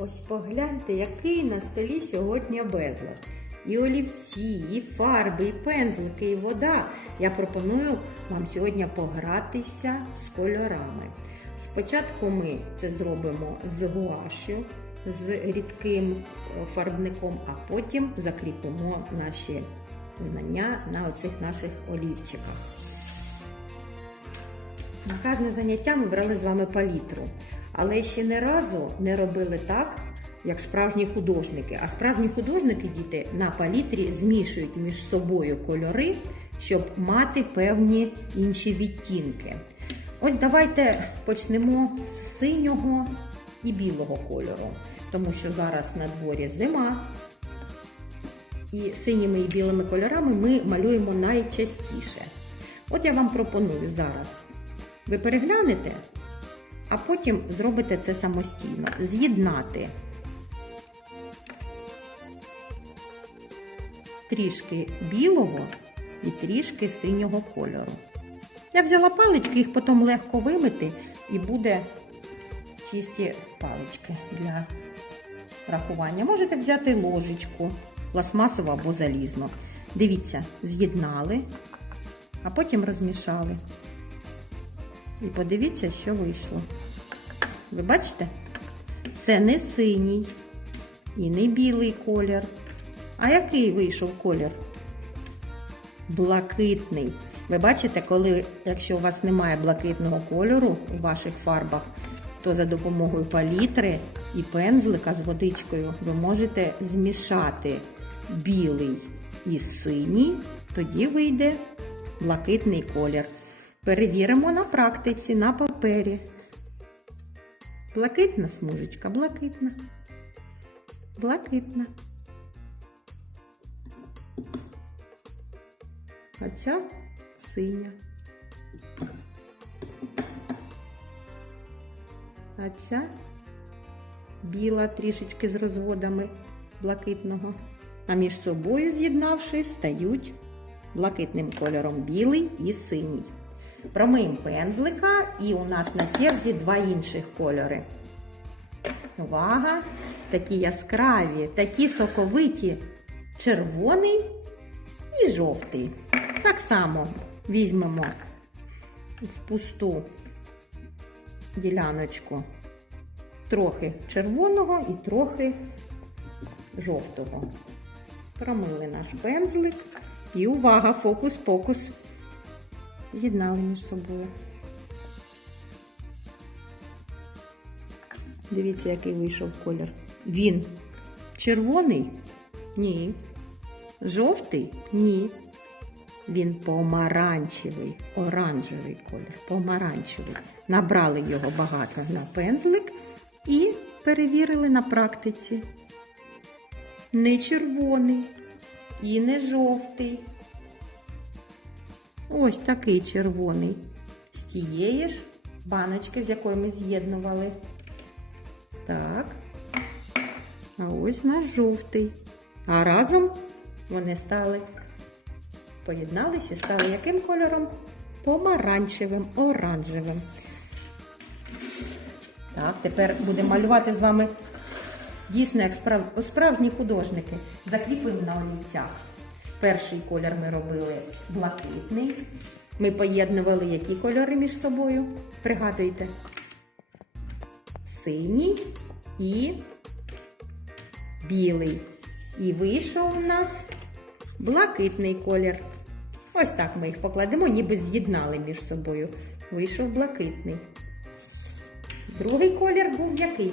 Ось погляньте, який на столі сьогодні безлад. І олівці, і фарби, і пензлики, і вода. Я пропоную вам сьогодні погратися з кольорами. Спочатку ми це зробимо з гуашю, з рідким е, фарбником, а потім закріпимо наші знання на оцих наших олівчиках. На кожне заняття ми брали з вами палітру, але ще не разу не робили так, як справжні художники. А справжні художники, діти, на палітрі змішують між собою кольори, щоб мати певні інші відтінки. Ось давайте почнемо з синього і білого кольору, тому що зараз на дворі зима. І синіми і білими кольорами ми малюємо найчастіше. От я вам пропоную зараз. Ви переглянете, а потім зробите це самостійно. З'єднати трішки білого і трішки синього кольору. Я взяла палички, їх потім легко вимити, і буде чисті палички для рахування. Можете взяти ложечку, пластмасову або залізну. Дивіться, з'єднали, а потім розмішали. І подивіться, що вийшло. Ви бачите? Це не синій і не білий колір. А який вийшов колір? Блакитний. Ви бачите, коли, якщо у вас немає блакитного кольору у ваших фарбах, то за допомогою палітри і пензлика з водичкою ви можете змішати білий і синій, тоді вийде блакитний колір. Перевіримо на практиці, на папері. Блакитна смужечка, блакитна. Блакитна. А ця синя. А ця біла трішечки з розводами блакитного. А між собою, з'єднавши, стають блакитним кольором білий і синій. Промиємо пензлика, і у нас на черзі два інших кольори. Увага! Такі яскраві, такі соковиті червоний і жовтий. Так само візьмемо в пусту діляночку трохи червоного і трохи жовтого. Промили наш пензлик. І увага, фокус-покус. З'єднали між собою. Дивіться, який вийшов колір. Він червоний? Ні. Жовтий? Ні. Він помаранчевий, оранжевий колір, помаранчевий. Набрали його багато на пензлик і перевірили на практиці. Не червоний і не жовтий. Ось такий червоний. З тієї ж баночки, з якої ми з'єднували. Так. А ось наш жовтий. А разом вони стали, поєдналися стали яким кольором? Помаранчевим, оранжевим. Так, тепер будемо малювати з вами дійсно як справ... справжні художники. Закріпимо на олівцях. Перший колір ми робили блакитний. Ми поєднували які кольори між собою? Пригадуйте. Синій і білий. І вийшов у нас блакитний колір. Ось так ми їх покладемо, ніби з'єднали між собою. Вийшов блакитний. Другий колір був який?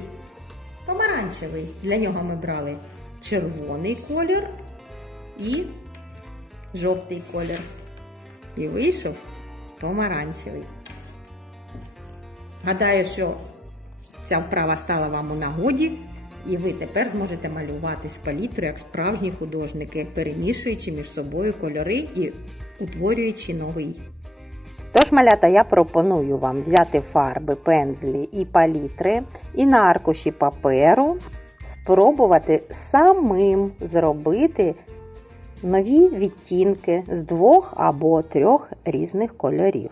Помаранчевий. Для нього ми брали червоний колір і жовтий колір. І вийшов помаранчевий. Гадаю, що ця вправа стала вам у нагоді, і ви тепер зможете малювати з палітрою, як справжні художники, перемішуючи між собою кольори і утворюючи новий. Тож, малята, я пропоную вам взяти фарби, пензлі і палітри і на аркуші паперу спробувати самим зробити нові відтінки з двох або трьох різних кольорів.